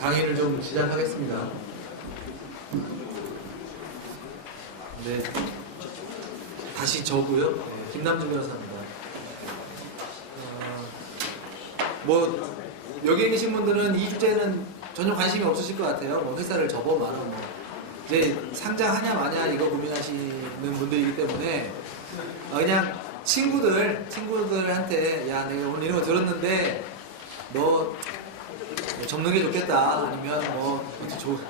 강의를 좀 시작하겠습니다. 네, 다시 저고요. 네, 김남주 변호사입니다. 뭐 여기 계신 분들은 이 주제는 전혀 관심이 없으실 것 같아요. 뭐 회사를 접어 말아 뭐 이제 상장하냐 마냐 이거 고민하시는 분들이기 때문에 그냥 친구들한테 야 내가 오늘 이런 거 들었는데 너 접는 게 좋겠다 아니면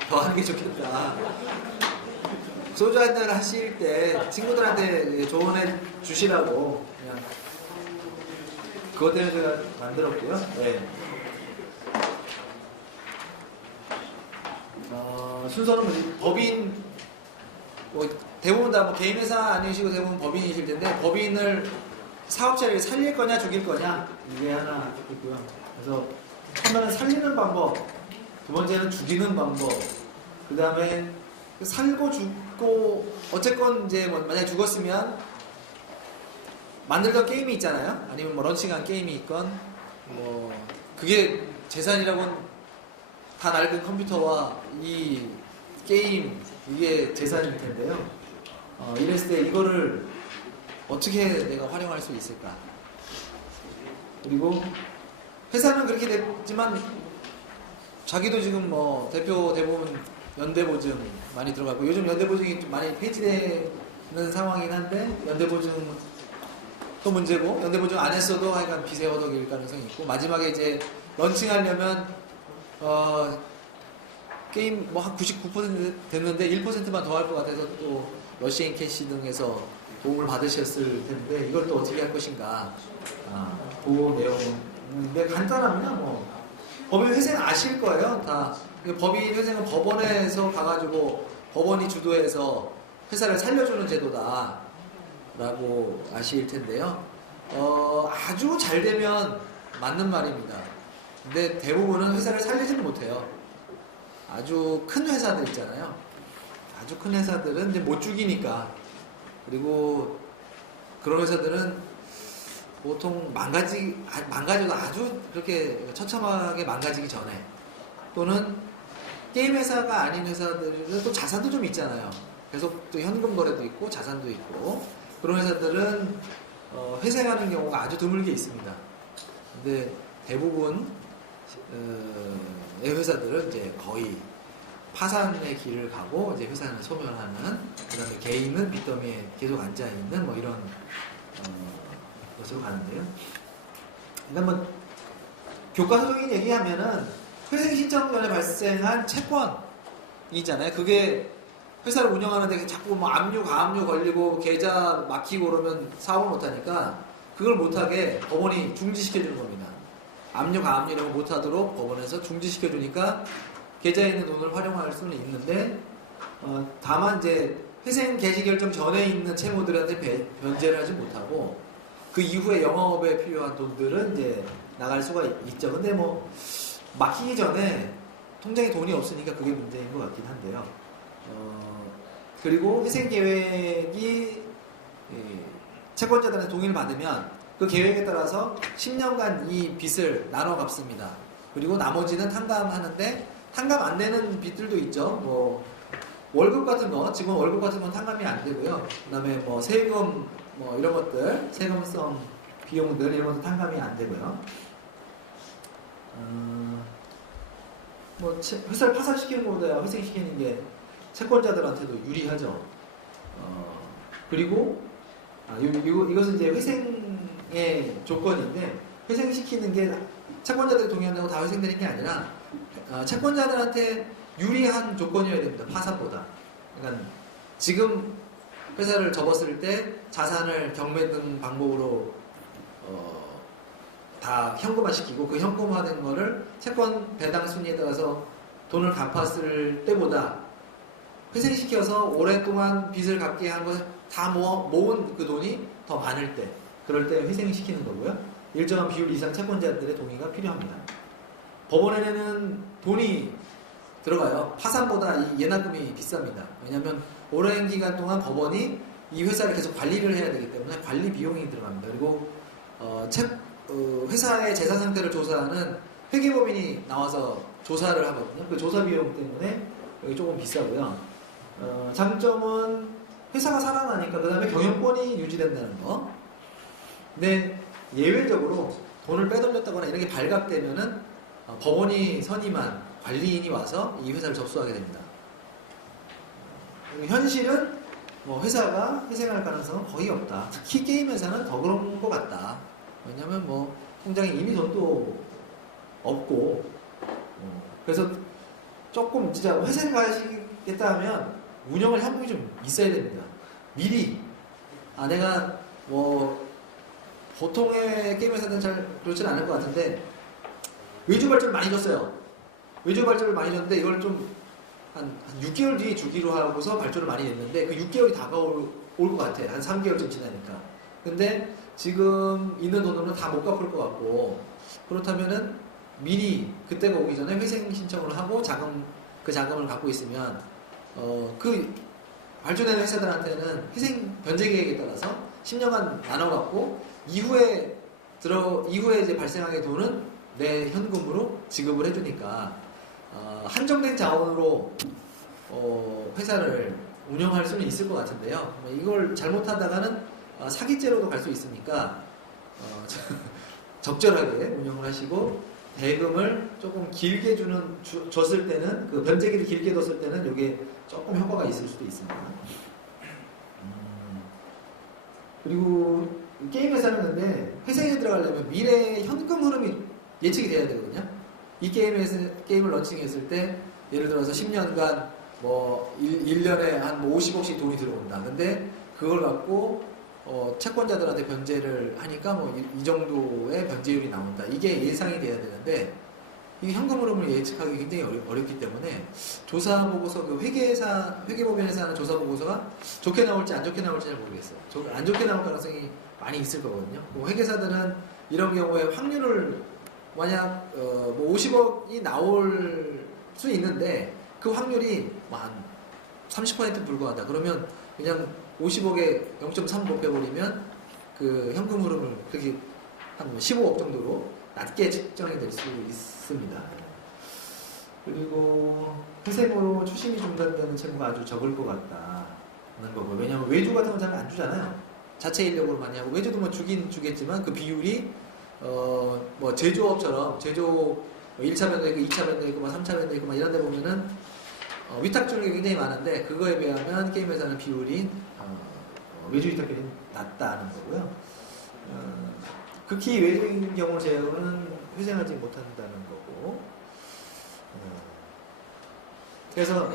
더 하는 게 좋겠다. 소주 한잔 하실 때 친구들한테 조언해 주시라고 그냥 그것 때문에 제가 만들었고요. 네. 순서는 뭐지? 법인 대부분 다 개인 회사 아니시고 대부분 법인이실 텐데 법인을 사업자를 살릴 거냐 죽일 거냐 이게 하나 있고요. 그래서 하나는 살리는 방법, 두 번째는 죽이는 방법, 그 다음에 살고 죽고 어쨌건 이제 만약에 죽었으면 만들던 게임이 있잖아요. 아니면 런칭한 게임이 있건 그게 재산이라고는 다 낡은 컴퓨터와 이 게임 이게 재산일 텐데요. 이랬을 때 이거를 어떻게 내가 활용할 수 있을까? 그리고 회사는 그렇게 됐지만 자기도 지금 대부분 연대보증 많이 들어가고 요즘 연대보증이 좀 많이 폐지되는 상황이긴 한데 연대보증 또 문제고 연대보증 안 했어도 하여간 빚의 허덕일 가능성이 있고 마지막에 이제 런칭하려면 게임 한 99% 됐는데 1%만 더 할 것 같아서 또 러시앤 캐시 등에서 도움을 받으셨을 텐데 이걸 또 어떻게 할 것인가 그 내용인데 간단하면 법인 회생 아실 거예요. 다 법인 회생은 법원에서 가가지고 법원이 주도해서 회사를 살려주는 제도다 라고 아실 텐데요. 아주 잘 되면 맞는 말입니다. 근데 대부분은 회사를 살리지는 못해요. 아주 큰 회사들 있잖아요. 아주 큰 회사들은 이제 못 죽이니까. 그리고 그런 회사들은 보통 망가져도 아주 그렇게 처참하게 망가지기 전에 또는 게임 회사가 아닌 회사들은 또 자산도 좀 있잖아요. 계속 또 현금 거래도 있고 자산도 있고 그런 회사들은 회생하는 경우가 아주 드물게 있습니다. 근데 대부분 회사들은 이제 거의 파산의 길을 가고 이제 회사는 소멸하는 그다음에 개인은 빚더미에 계속 앉아 있는 이런 것으로 가는데요. 그러니까 교과서적인 얘기하면은 회생 신청 전에 발생한 채권이 있잖아요. 그게 회사를 운영하는데 자꾸 압류, 가압류 걸리고 계좌 막히고 그러면 사업을 못하니까 그걸 못하게 법원이 중지시켜주는 겁니다. 압류, 가압류 이런 거 못하도록 법원에서 중지시켜주니까 계좌에 있는 돈을 활용할 수는 있는데 다만 이제 회생 개시 결정 전에 있는 채무들한테 변제를 하지 못하고 그 이후에 영업에 필요한 돈들은 이제 나갈 수가 있죠. 근데 막히기 전에 통장에 돈이 없으니까 그게 문제인 것 같긴 한데요. 그리고 회생 계획이 채권자들한테 동의를 받으면 그 계획에 따라서 10년간 이 빚을 나눠 갚습니다. 그리고 나머지는 탕감하는데 탕감 안 되는 빚들도 있죠. 월급 같은 거, 지금 월급 같은 건 탕감이 안 되고요. 그 다음에 세금, 이런 것들, 세금성 비용들, 이런 것도 탕감이 안 되고요. 회사를 파산시키는 것보다 회생시키는 게 채권자들한테도 유리하죠. 그리고, 이것은 이제 회생의 조건인데, 회생시키는 게 채권자들이 동의한다고 다 회생되는 게 아니라, 채권자들한테 유리한 조건이어야 됩니다. 파산보다. 그러니까 지금 회사를 접었을 때 자산을 경매 등 방법으로 다 현금화시키고 그 현금화된 거를 채권 배당 순위에 따라서 돈을 갚았을 때보다 회생시켜서 오랫동안 빚을 갚게 한 거 다 모은 그 돈이 더 많을 때 그럴 때 회생시키는 거고요. 일정한 비율 이상 채권자들의 동의가 필요합니다. 법원에는 돈이 들어가요. 파산보다 이 예납금이 비쌉니다. 왜냐하면 오랜 기간 동안 법원이 이 회사를 계속 관리를 해야 되기 때문에 관리 비용이 들어갑니다. 그리고 회사의 재산 상태를 조사하는 회계법인이 나와서 조사를 하거든요. 그 조사 비용 때문에 여기 조금 비싸고요. 장점은 회사가 살아나니까 그 다음에 경영권이 유지된다는 거. 근데 예외적으로 돈을 빼돌렸다거나 이런 게 발각되면은 법원이 선임한 관리인이 와서 이 회사를 접수하게 됩니다. 현실은 뭐 회사가 회생할 가능성은 거의 없다. 특히 게임 회사는 더 그런 것 같다. 왜냐면 뭐 통장에 이미 돈도 없고, 그래서 조금 진짜 회생 가시겠다 하면 운영을 현금이 좀 있어야 됩니다. 미리 내가 뭐 보통의 게임 회사들은 잘 그렇지는 않을 것 같은데 외주 발주를 많이 줬어요. 외주 발주를 많이 줬는데 이걸 좀 한 6개월 뒤에 주기로 하고서 발주를 많이 냈는데 그 6개월이 다가올 것 같아. 한 3개월쯤 지나니까. 근데 지금 있는 돈으로는 다 못 갚을 것 같고, 그렇다면은 미리 그때가 오기 전에 회생 신청을 하고 그 자금을 갖고 있으면 그 발주되는 회사들한테는 회생 변제 계획에 따라서 10년간 나눠 갖고 이후에 이제 발생하게 돈은 내 현금으로 지급을 해주니까 한정된 자원으로 회사를 운영할 수는 있을 것 같은데요. 이걸 잘못하다가는 사기죄로도 갈 수 있으니까 적절하게 운영을 하시고 대금을 조금 길게 줬을 때는 그 변제기를 길게 뒀을 때는 이게 조금 효과가 있을 수도 있습니다. 그리고 게임 회사는 근데 회생에 들어가려면 미래의 현금 흐름이 예측이 돼야 되거든요. 이 게임을 런칭했을 때 예를 들어서 10년간 뭐 1년에 한 50억씩 돈이 들어온다. 근데 그걸 갖고 채권자들한테 변제를 하니까 뭐 이 정도의 변제율이 나온다. 이게 예상이 돼야 되는데 이 현금 흐름을 예측하기 굉장히 어렵기 때문에 조사 보고서 그 회계법인에서 하는 조사 보고서가 좋게 나올지 안 좋게 나올지 잘 모르겠어요. 안 좋게 나올 가능성이 많이 있을 거거든요. 뭐 회계사들은 이런 경우에 확률을 만약 뭐 50억이 나올 수 있는데 그 확률이 한 30% 불과하다. 그러면 그냥 50억에 0.3 곱해버리면 그 현금 흐름을 그렇게 한 15억 정도로 낮게 측정이 될 수 있습니다. 그리고 회생으로 추심이 중단되는 채무가 아주 적을 것 같다는 거고, 왜냐하면 외주 같은 건 잘 안 주잖아요. 자체 인력으로 많이 하고, 외주도 뭐 주겠지만 그 비율이 뭐 제조업처럼 제조 1차 변도 있고 2차 변도 있고 3차 변도 있고 이런 데 보면은 위탁 주는 게 굉장히 많은데 그거에 비하면 게임 회사는 비율이 외주 위탁 비율이 낮다는 거고요. 극히 외주인 경우 제외는 회생하지 못한다는 거고. 그래서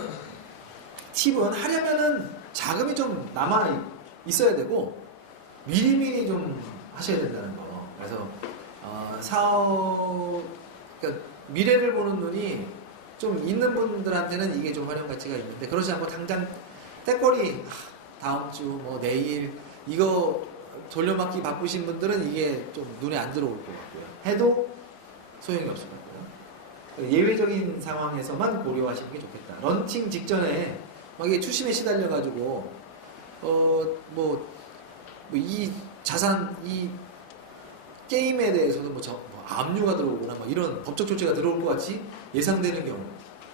팁은 하려면은 자금이 좀 남아 있어야 되고 미리미리 좀 하셔야 된다는 거. 그래서 그러니까 미래를 보는 눈이 좀 있는 분들한테는 이게 좀 활용 가치가 있는데, 그렇지 않고 당장 때거리 다음 주 뭐 내일 이거 돌려막기 바쁘신 분들은 이게 좀 눈에 안 들어올 것 같고요. 해도 소용이 없을 것 같고요. 예외적인 상황에서만 고려하시는 게 좋겠다. 런칭 직전에 막 이게 추심에 시달려가지고 이 자산 이 게임에 대해서는 뭐 압류가 들어오거나 뭐 이런 법적 조치가 들어올 것 같이 예상되는 경우,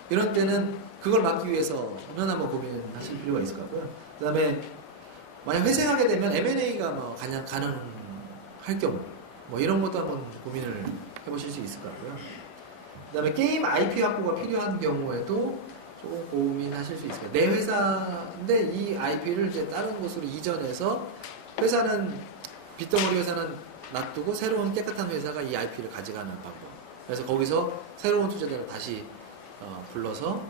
이런 때는 그걸 막기 위해서는 한번 고민하실 필요가 있을 것 같고요. 그 다음에 만약 회생하게 되면 M&A가 뭐 가능할 경우 뭐 이런 것도 한번 고민을 해보실 수 있을 것 같고요. 그 다음에 게임 IP 확보가 필요한 경우에도 조금 고민하실 수 있을 거예요. 내 회사인데 이 IP를 이제 다른 곳으로 이전해서 빚덩어리 회사는 놔두고 새로운 깨끗한 회사가 이 IP를 가져가는 방법. 그래서 거기서 새로운 투자자를 다시 불러서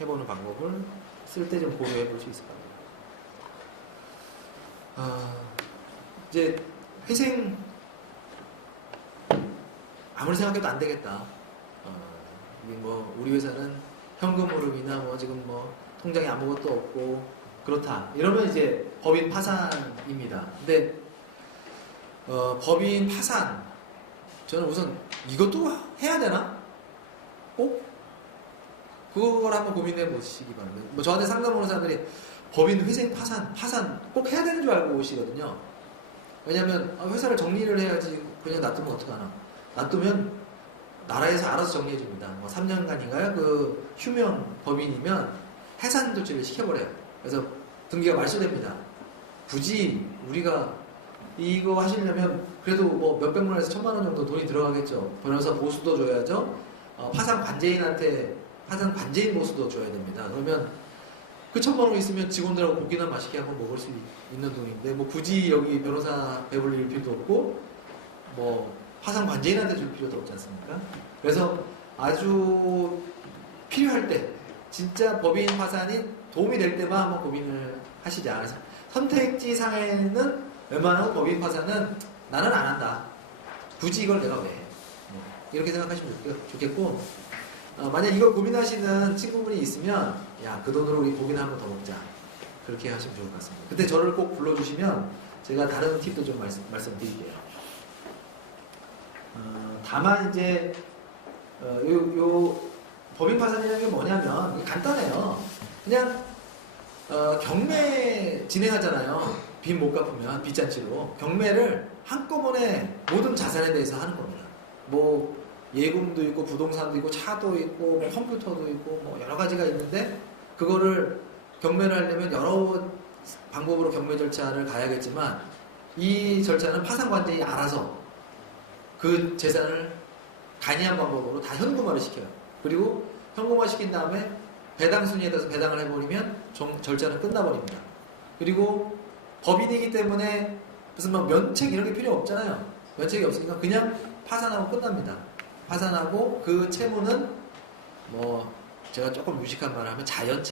해보는 방법을 쓸 때 좀 고려해 볼 수 있을 것 같아요. 이제 회생 아무리 생각해도 안 되겠다. 이게 뭐 우리 회사는 현금 흐름이나 뭐 지금 뭐 통장에 아무것도 없고 그렇다. 이러면 이제 법인 파산입니다. 근데 법인 파산, 저는 우선 이것도 해야 되나? 꼭? 그걸 한번 고민해 보시기 바랍니다. 뭐 저한테 상담 오는 사람들이 법인 회생 파산 꼭 해야 되는 줄 알고 오시거든요. 왜냐면 회사를 정리를 해야지 그냥 놔두면 어떡하나. 놔두면 나라에서 알아서 정리해 줍니다. 뭐 3년간인가요? 그 휴면 법인이면 해산 조치를 시켜버려요. 그래서 등기가 말소됩니다. 굳이 우리가 이거 하시려면 그래도 뭐 몇백만 원에서 1,000만 원 정도 돈이 들어가겠죠. 변호사 보수도 줘야죠. 파산 관제인한테 파산 관제인 보수도 줘야 됩니다. 그러면 그 1,000만 원 있으면 직원들하고 고기나 맛있게 한번 먹을 수 있는 돈인데 뭐 굳이 여기 변호사 배불릴 필요도 없고 뭐 파산 관제인한테 줄 필요도 없지 않습니까? 그래서 아주 필요할 때 진짜 법인 파산이 도움이 될 때만 한번 고민을 하시자. 선택지 상에는 웬만하면 법인 파산은 나는 안 한다. 굳이 이걸 내가 왜 해? 이렇게 생각하시면 좋겠고, 만약 이걸 고민하시는 친구분이 있으면 야, 그 돈으로 우리 고기나 한번 더 먹자. 그렇게 하시면 좋을 것 같습니다. 그때 저를 꼭 불러주시면 제가 다른 팁도 좀 말씀드릴게요. 다만 이제 요 법인 파산이라는 게 뭐냐면 이게 간단해요. 그냥 경매 진행하잖아요. 빚 못 갚으면 빚잔치로 경매를 한꺼번에 모든 자산에 대해서 하는 겁니다. 뭐 예금도 있고 부동산도 있고 차도 있고 뭐 컴퓨터도 있고 뭐 여러 가지가 있는데 그거를 경매를 하려면 여러 방법으로 경매 절차를 가야겠지만 이 절차는 파산관제인이 알아서 그 재산을 간이한 방법으로 다 현금화를 시켜요. 그리고 현금화 시킨 다음에 배당 순위에 따라서 배당을 해버리면 절차는 끝나버립니다. 그리고 법인이기 때문에 무슨 막 면책 이런 게 필요 없잖아요. 면책이 없으니까 그냥 파산하고 끝납니다. 파산하고 그 채무는 뭐 제가 조금 유식한 말을 하면 자연채